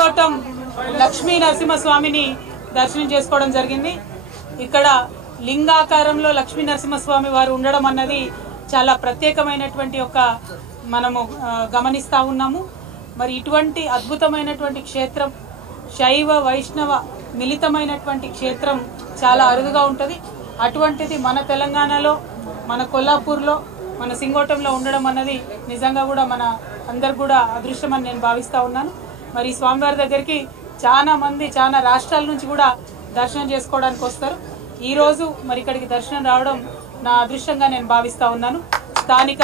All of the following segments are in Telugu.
సింగోటం లక్ష్మీ నరసింహస్వామిని దర్శనం చేసుకోవడం జరిగింది. ఇక్కడ లింగాకారంలో లక్ష్మీ నరసింహస్వామి వారు ఉండడం అన్నది చాలా ప్రత్యేకమైనటువంటి ఒక మనము గమనిస్తా ఉన్నాము. మరి ఇటువంటి అద్భుతమైనటువంటి క్షేత్రం, శైవ వైష్ణవ మిళితమైనటువంటి క్షేత్రం చాలా అరుదుగా ఉంటుంది. అటువంటిది మన తెలంగాణలో, మన కొల్లాపూర్లో, మన సింగోటంలో ఉండడం అన్నది నిజంగా కూడా మన అందరు కూడా అదృష్టం అని నేను భావిస్తా ఉన్నాను. మరి స్వామివారి దగ్గరికి చాలా మంది చాలా రాష్ట్రాల నుంచి కూడా దర్శనం చేసుకోవడానికి వస్తారు. ఈరోజు మరి ఇక్కడికి దర్శనం రావడం నా అదృష్టంగా నేను భావిస్తా ఉన్నాను. స్థానిక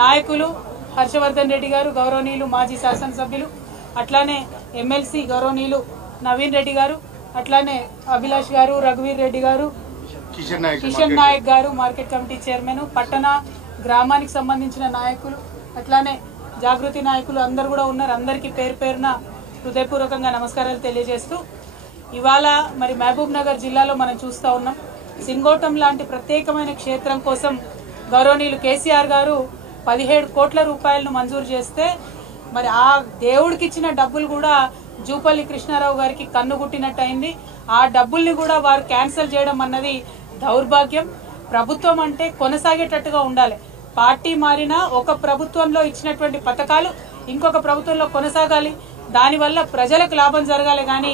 నాయకులు హర్షవర్ధన్ రెడ్డి గారు, గౌరవనీయులు మాజీ శాసనసభ్యులు, అట్లానే ఎమ్మెల్సీ గౌరవనీయులు నవీన్ రెడ్డి గారు, అట్లానే అభిలాష్ గారు, రఘువీర్ రెడ్డి గారు, కిషన్ నాయక్ గారు మార్కెట్ కమిటీ చైర్మన్, పట్టణ గ్రామానికి సంబంధించిన నాయకులు, అట్లానే జాగృతి నాయకులు అందరు కూడా ఉన్నారు. అందరికీ పేరు పేరున హృదయపూర్వకంగా నమస్కారాలు తెలియజేస్తూ, ఇవాళ మరి మహబూబ్ నగర్ జిల్లాలో మనం చూస్తూ ఉన్నాం. సింగోటం లాంటి ప్రత్యేకమైన క్షేత్రం కోసం గౌరవనీయులు కేసీఆర్ గారు 17 కోట్ల రూపాయలను మంజూరు చేస్తే, మరి ఆ దేవుడికి ఇచ్చిన డబ్బులు కూడా జూపల్లి కృష్ణారావు గారికి కన్నుగుట్టినట్టు అయింది. ఆ డబ్బుల్ని కూడా వారు క్యాన్సిల్ చేయడం అన్నది దౌర్భాగ్యం. ప్రభుత్వం అంటే కొనసాగేటట్టుగా ఉండాలి. పార్టీ మారినా ఒక ప్రభుత్వంలో ఇచ్చినటువంటి పథకాలు ఇంకొక ప్రభుత్వంలో కొనసాగాలి. దానివల్ల ప్రజలకు లాభం జరగాలి. కానీ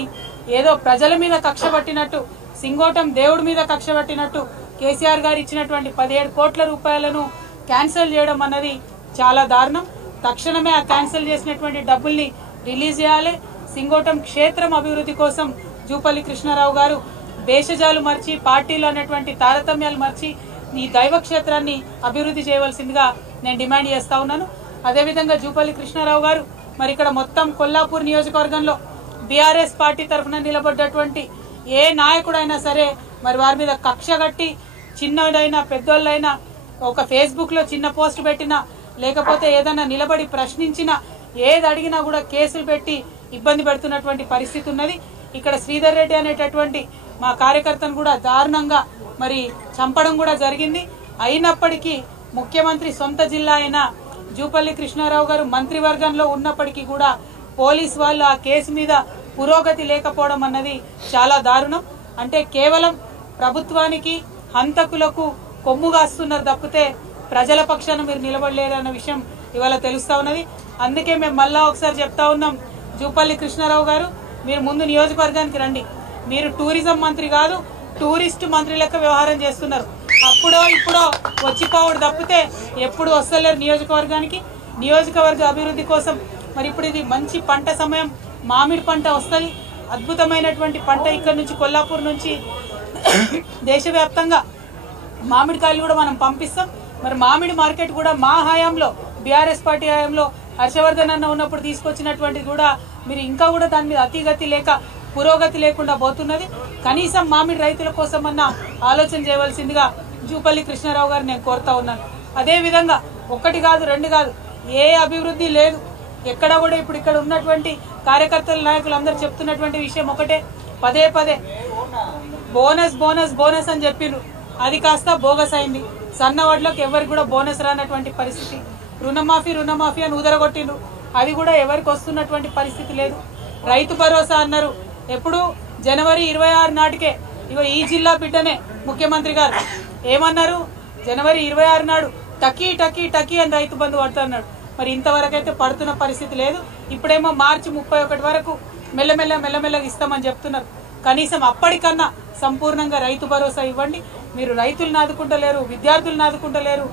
ఏదో ప్రజల మీద కక్ష పట్టినట్టు, సింగోటం దేవుడి మీద కక్ష పట్టినట్టు కేసీఆర్ గారు ఇచ్చినటువంటి 17 కోట్ల రూపాయలను క్యాన్సిల్ చేయడం అన్నది చాలా దారుణం. తక్షణమే ఆ క్యాన్సిల్ చేసినటువంటి డబ్బుల్ని రిలీజ్ చేయాలి. సింగోటం క్షేత్రం అభివృద్ధి కోసం జూపల్లి కృష్ణారావు గారు భేషజాలు మర్చి, పార్టీలో ఉన్నటువంటి తారతమ్యాలు మర్చి ఈ దైవ క్షేత్రాన్ని అభివృద్ధి చేయవలసిందిగా నేను డిమాండ్ చేస్తా ఉన్నాను. అదేవిధంగా జూపల్లి కృష్ణారావు గారు మరి ఇక్కడ మొత్తం కొల్లాపూర్ నియోజకవర్గంలో బీఆర్ఎస్ పార్టీ తరఫున నిలబడ్డటువంటి ఏ నాయకుడైనా సరే మరి వారి మీద కక్ష కట్టి, చిన్నదైనా పెద్దోళ్ళైనా ఒక ఫేస్బుక్ లో చిన్న పోస్ట్ పెట్టినా, లేకపోతే ఏదైనా నిలబడి ప్రశ్నించినా, ఏది అడిగినా కూడా కేసులు పెట్టి ఇబ్బంది పెడుతున్నటువంటి పరిస్థితి ఉన్నది. ఇక్కడ శ్రీధర్ రెడ్డి అనేటటువంటి మా కార్యకర్తను కూడా దారుణంగా మరి చంపడం కూడా జరిగింది. అయినప్పటికీ ముఖ్యమంత్రి సొంత జిల్లా అయిన జూపల్లి కృష్ణారావు గారు మంత్రివర్గంలో ఉన్నప్పటికీ కూడా పోలీసు వాళ్ళు ఆ కేసు మీద పురోగతి లేకపోవడం అన్నది చాలా దారుణం. అంటే కేవలం ప్రభుత్వానికి, హంతకులకు కొమ్ముగాస్తున్నారు తప్పితే ప్రజల పక్షాన మీరు నిలబడలేరన్న విషయం ఇవాళ తెలుస్తా ఉన్నది. అందుకే మేము మళ్ళా ఒకసారి చెప్తా ఉన్నాం, జూపల్లి కృష్ణారావు గారు మీరు ముందు నియోజకవర్గానికి రండి. మీరు టూరిజం మంత్రి కాదు, టూరిస్ట్ మంత్రి లెక్క వ్యవహారం చేస్తున్నారు. అప్పుడో ఇప్పుడో వచ్చిపోవడు తప్పితే ఎప్పుడు వస్తలేరు నియోజకవర్గానికి. నియోజకవర్గ అభివృద్ధి కోసం మరి ఇప్పుడు ఇది మంచి పంట సమయం, మామిడి పంట వస్తుంది. అద్భుతమైనటువంటి పంట ఇక్కడ నుంచి కొల్లాపూర్ నుంచి దేశవ్యాప్తంగా మామిడికాయలు కూడా మనం పంపిస్తాం. మరి మామిడి మార్కెట్ కూడా మా హయాంలో, బీఆర్ఎస్ పార్టీ హయాంలో హర్షవర్ధన్ అన్న ఉన్నప్పుడు తీసుకొచ్చినటువంటిది కూడా మీరు ఇంకా కూడా దాని మీద అతిగతి లేక పురోగతి లేకుండా పోతున్నది. కనీసం మామిడి రైతుల కోసమన్నా ఆలోచన చేయవలసిందిగా జూపల్లి కృష్ణారావు గారు నేను కోరుతా ఉన్నాను. అదేవిధంగా ఒకటి కాదు, రెండు కాదు, ఏ అభివృద్ధి లేదు ఎక్కడ కూడా. ఇప్పుడు ఇక్కడ ఉన్నటువంటి కార్యకర్తల నాయకులు అందరూ చెప్తున్నటువంటి విషయం ఒకటే, పదే పదే బోనస్ బోనస్ బోనస్ అని చెప్పిండ్రు. అది కాస్త బోగస్ అయింది. సన్నవాడ్లకు ఎవరికి కూడా బోనస్ రానటువంటి పరిస్థితి. రుణమాఫీ రుణమాఫీ అని ఉదరగొట్టిండ్రు. అది కూడా ఎవరికి వస్తున్నటువంటి పరిస్థితి లేదు. రైతు భరోసా అన్నారు. ఎప్పుడు జనవరి 26 నాటికే, ఇగో ఈ జిల్లా బిడ్డనే ముఖ్యమంత్రి గారు ఏమన్నారు, జనవరి 26 నాడు టకీ టకీ టకీ అని రైతు బంధు పడుతున్నాడు. మరి ఇంతవరకు అయితే పడుతున్న పరిస్థితి లేదు. ఇప్పుడేమో మార్చి 31 వరకు మెల్లమెల్లగా ఇస్తామని చెప్తున్నారు. కనీసం అప్పటికన్నా సంపూర్ణంగా రైతు భరోసా ఇవ్వండి. మీరు రైతులను ఆదుకుంటలేరు, విద్యార్థులను ఆదుకుంటలేరు,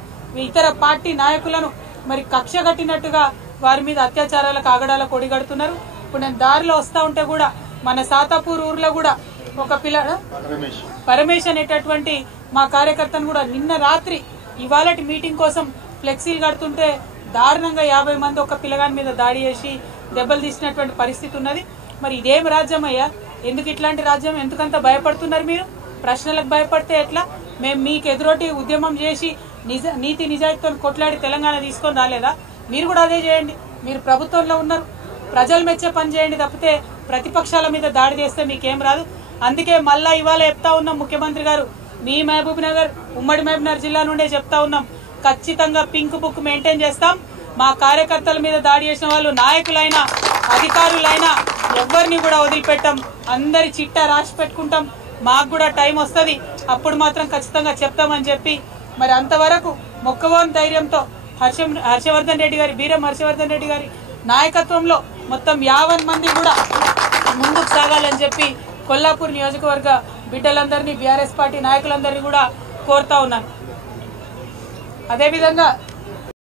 ఇతర పార్టీ నాయకులను మరి కక్ష కట్టినట్టుగా వారి మీద అత్యాచారాలకు ఆగడాలకు ఒడిగడుతున్నారు. ఇప్పుడు నేను దారిలో వస్తా ఉంటే కూడా మన సాతాపూర్ ఊర్లో కూడా ఒక పిల్ల పరమేష్ అనేటటువంటి మా కార్యకర్తను కూడా నిన్న రాత్రి ఇవాళటి మీటింగ్ కోసం ఫ్లెక్సీలు కడుతుంటే దారుణంగా 50 మంది ఒక పిల్లగాని మీద దాడి చేసి దెబ్బలు తీసినటువంటి పరిస్థితి ఉన్నది. మరి ఇదేం రాజ్యం అయ్యా? ఎందుకు ఇట్లాంటి రాజ్యం? ఎందుకంత భయపడుతున్నారు మీరు? ప్రశ్నలకు భయపడితే ఎట్లా? మేము మీకు ఎదురొట్టి ఉద్యమం చేసి నీతి నిజాయితీతో కొట్లాడి తెలంగాణ తీసుకొని రాలేదా? మీరు కూడా అదే చేయండి. మీరు ప్రభుత్వంలో ఉన్నారు, ప్రజలు మెచ్చే పని చేయండి తప్పితే ప్రతిపక్షాల మీద దాడి చేస్తే మీకేం రాదు. అందుకే మళ్ళా ఇవాళ చెప్తా ఉన్నాం, ముఖ్యమంత్రి గారు మీ మహబూబ్ నగర్, ఉమ్మడి మహబూబ్ నగర్ జిల్లా నుండే చెప్తా ఉన్నాం, ఖచ్చితంగా పింక్ బుక్ మెయింటైన్ చేస్తాం. మా కార్యకర్తల మీద దాడి చేసిన వాళ్ళు నాయకులైనా, అధికారులైనా, ఎవరిని కూడా వదిలిపెట్టాం, అందరి చిట్టా రాసి పెట్టుకుంటాం. మాకు కూడా టైం వస్తుంది, అప్పుడు మాత్రం ఖచ్చితంగా చెప్తామని చెప్పి మరి అంతవరకు మొక్కవోని ధైర్యంతో హర్షవర్ధన్ రెడ్డి గారి బీరం హర్షవర్ధన్ రెడ్డి గారి నాయకత్వంలో మొత్తం 50 మంది కూడా ముందుకు సాగాలని చెప్పి కొల్లాపూర్ నియోజకవర్గ బిడ్డలందరినీ బీఆర్ఎస్ పార్టీ నాయకులందరినీ కూడా కోరుతా ఉన్నాను. అదేవిధంగా